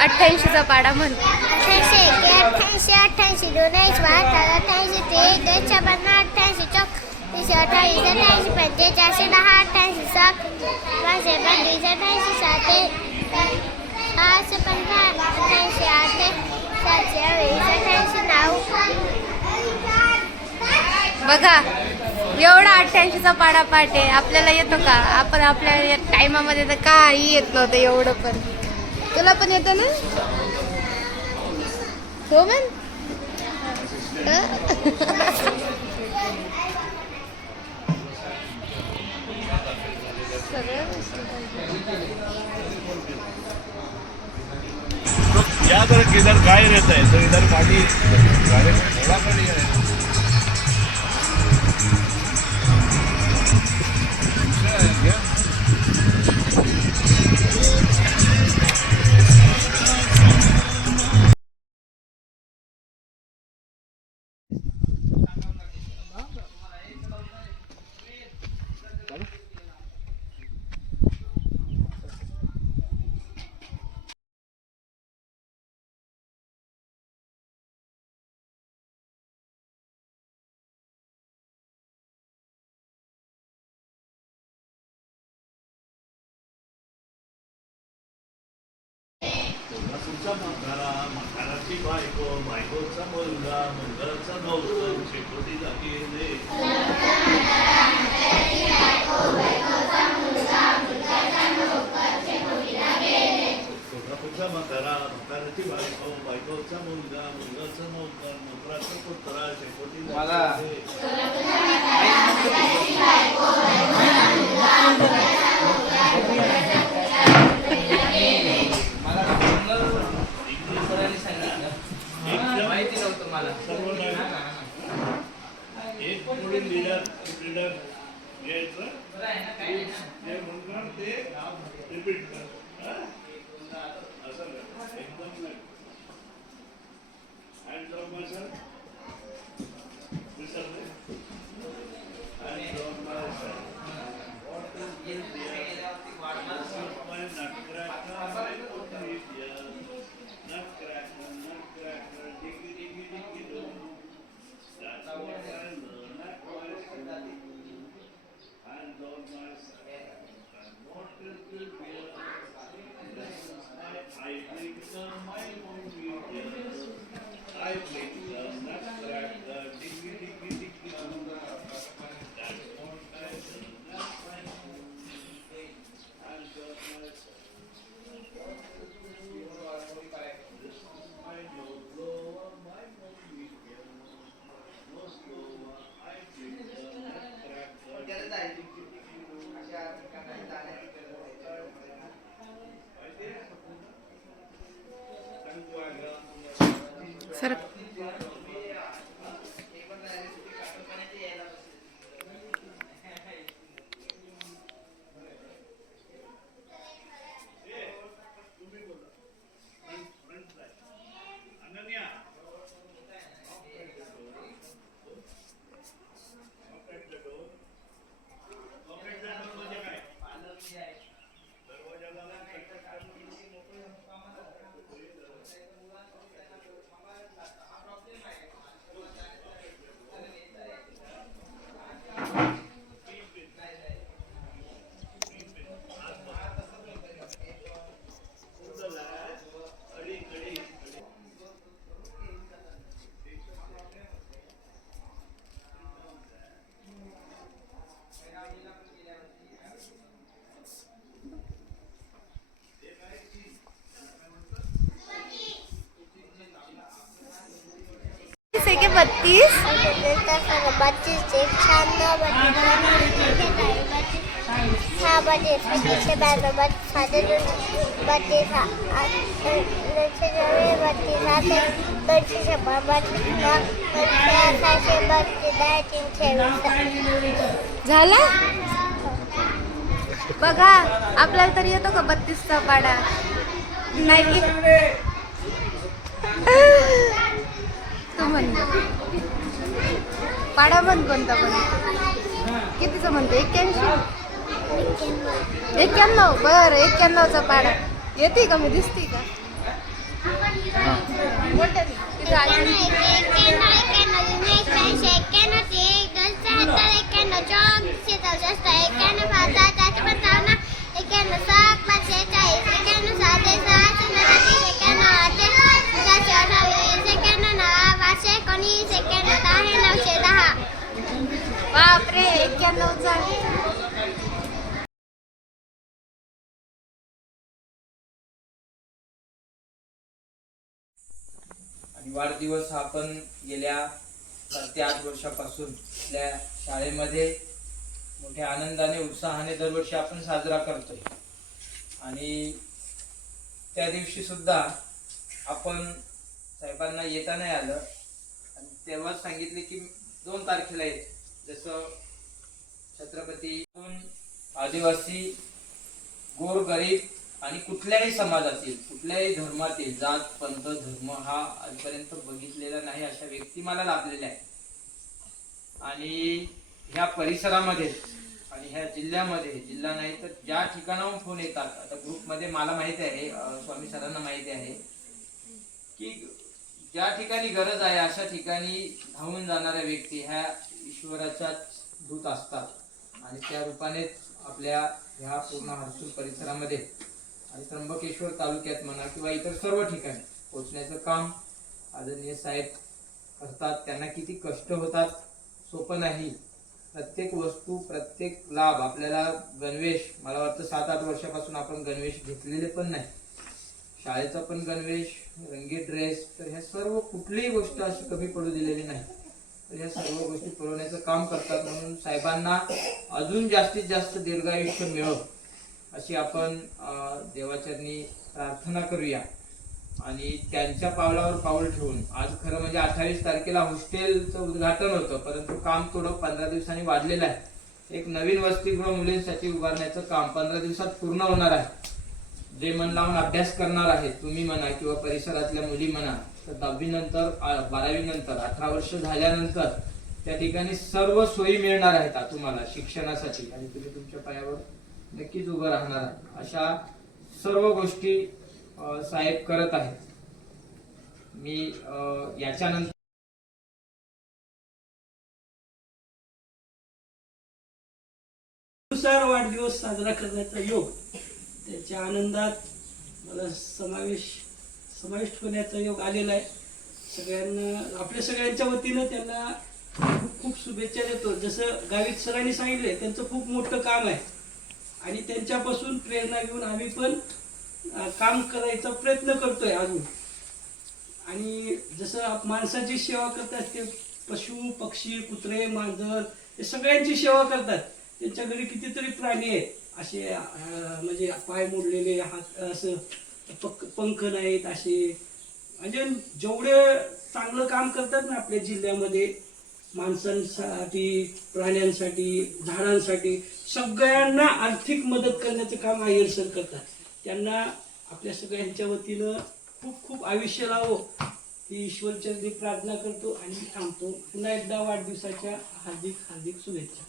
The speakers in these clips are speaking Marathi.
अठ्ठ्याऐंशीचा पाडा म्हण. अठ्ठ्याऐंशी एके अठ्ठ्याऐंशी अठ्ठ्याऐंशी दोन ऐंशी बहात्तर अठ्ठ्याऐंशी ते दोन छप्पन्न अठ्ठ्याऐंशी चौक तीनशे अठ्ठावीस अठ्ठ्याऐंशी पंचेचाळीस चारशे दहा अठ्ठ्याऐंशी सात पाचशे पंचवीस अठ्ठ्याऐंशी साते सहाशे पंधरा अठ्ठ्याऐंशी आठे सातशे वीस अठ्ठ्याऐंशी नऊ. बघा एवढा अठ्ठ्याऐंशीचा पाडा पाठ आहे. आपल्याला येतो का? आपण आपल्या टायमामध्ये तर काही येत नव्हतं एवढं पण. तुला पण येतं ना हो। मन तो कर किधर गाय रहता है तो इधर पानी गाय में थोड़ा पानी है। अच्छा तुमचा म्हातारा म्हाताराची बायको बायकोचा मुलगा मुलगाचा नवकर शेकोटी जागी म्हातारा म्हाताराची बायको बायकोचा मुलगा मुलगाचा नवकर नोकराचा पुत्रा शेकोटी जागी ते लीडर लीडर घ्यायचं. जे ते रिपीट कर. असं एकदम नाही. Hands off विसरले? सर बत्तीस बत्तीस? बत्तीस सहा बत्तीस एकशे ब्याण्णव साडे दोनशे बत्तीस दोनशे नव्वद बत्तीस आठशे दोनशे शंभर बत्तीस सहाशे बत्तीस दहा तीनशे झाला? बघा आपल्याला तरी येतो का बत्तीसचा पाडा? नाही. तू म्हण पाडा म्हण कोणता पण. कितीचा म्हणतो? एक्क्याऐंशी? एक्क्याण्णव. बरं एक्क्याण्णवचा पाडा. येते का मी? दिसते का? एक्क्याण्णव बापरे एक्क्याण्णव आणि वाढदिवस हा आपण गेल्या सात ते आठ वर्षापासून आपल्या शाळेमध्ये मोठ्या आनंदाने उत्साहाने दरवर्षी आपण साजरा करतोय. आणि त्या दिवशी सुद्धा आपण साहेबांना येता नाही आलं. आणि तेव्हाच सांगितले की दोन तारखेला येत. जसं छत्रपती आदिवासी गोर गरीब आणि कुठल्याही समाजातील कुठल्याही धर्मातील जात पंथ धर्म हा आजपर्यंत बघितलेला नाही अशा व्यक्ती मला लाभलेल्या आहेत. आणि ह्या परिसरामध्ये आणि ह्या जिल्ह्यामध्ये जिल्हा नाही तर ज्या ठिकाणाहून फोन येतात आता ग्रुपमध्ये मला माहिती आहे स्वामी सरांना माहिती आहे की ज्या ठिकाणी गरज आहे अशा ठिकाणी धावून जाणाऱ्या व्यक्ती ह्या ईश्वराच्याच दूत असतात. आणि त्या रूपानेच आपल्या ह्या पूर्ण हर्सूल परिसरामध्ये आणि त्र्यंबकेश्वर तालुक्यात म्हणा किंवा इतर सर्व ठिकाणी पोचण्याचं काम आदरणीय साहेब करतात. त्यांना किती कष्ट होतात सोपं नाही. प्रत्येक वस्तू प्रत्येक लाभ आपल्याला गणवेश मला वाटतं सात आठ वर्षापासून आपण गणवेश घेतलेले पण नाही. शाळेचा पण गणवेश रंगीत ड्रेस तर ह्या सर्व कुठलीही गोष्ट अशी कमी पडू दिलेली नाही. तर सर्व गोष्टी पुरवण्याचं काम करतात म्हणून साहेबांना अजून जास्तीत जास्त दीर्घायुष्य मिळव अशी आपण देवाचरणी प्रार्थना करूया. आणि त्यांच्या पावलावर पाऊल ठेवून आज खरं म्हणजे अठ्ठावीस तारखेला हॉस्टेलचं उद्घाटन होतं परंतु काम थोडं पंधरा दिवसांनी वाढलेलं आहे. एक नवीन वसतिगृह मुलींसाठी उभारण्याचं काम पंधरा दिवसात पूर्ण होणार आहे. जे मन लावून अभ्यास करणार आहेत तुम्ही म्हणा किंवा परिसरातल्या मुली म्हणा तर दहावी नंतर बारावी नंतर अठरा वर्ष झाल्यानंतर त्या ठिकाणी सर्व सोयी मिळणार आहेत तुम्हाला शिक्षणासाठी. आणि तुम्ही तुमच्या पायावर नक्कीच उभं राहणार अशा सर्व गोष्टी साहेब करत आहेत. मी याच्यानंतरनुसार वाढदिवस साजरा करण्याचा योग त्याच्या आनंदात मला समावेश समाविष्ट होण्याचा योग आलेला आहे. सगळ्यांना आपल्या सगळ्यांच्या वतीनं त्यांना खूप खूप शुभेच्छा देतो. जसं गावित सरांनी सांगितले त्यांचं खूप मोठं काम आहे. आणि त्यांच्यापासून प्रेरणा घेऊन आम्ही पण काम करायचा प्रयत्न करतोय अजून. आणि जसं माणसाची सेवा करतात ते पशु पक्षी कुत्रे मांजर हे सगळ्यांची सेवा करतात. त्यांच्या घरी कितीतरी प्राणी आहेत. असे म्हणजे पाय मोडलेले हात असं पक पंख नाहीत असे. म्हणजे जेवढे चांगलं काम करतात ना आपल्या जिल्ह्यामध्ये माणसांसाठी प्राण्यांसाठी झाडांसाठी सगळ्यांना आर्थिक मदत करण्याचं काम आयर सर करतात. त्यांना आपल्या सगळ्यांच्या वतीनं खूप खूप आयुष्य लावो. ईश्वर ईश्वरचरणी प्रार्थना करतो आणि थांबतो. पुन्हा एकदा वाढदिवसाच्या हार्दिक हार्दिक शुभेच्छा.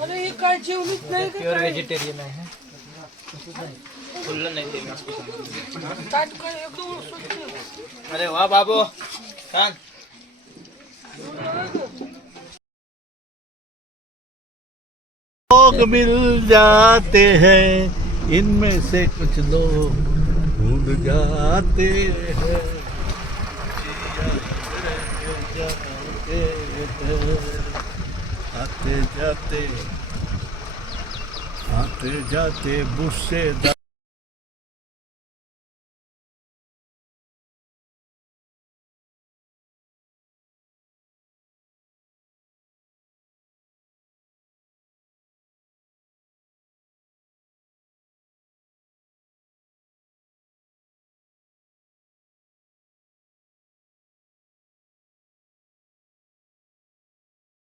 अरे ही काय जेवलीच नाही का प्युअर काय? व्हेजिटेरियन आहे फुल्लं नाही ते ताट काय एकदम स्वच्छ. अरे वा बाबू छान लोग मिल जाते हैं इनमें से कुछ लोग भूल जाते हैं आते जाते. आते जाते बुश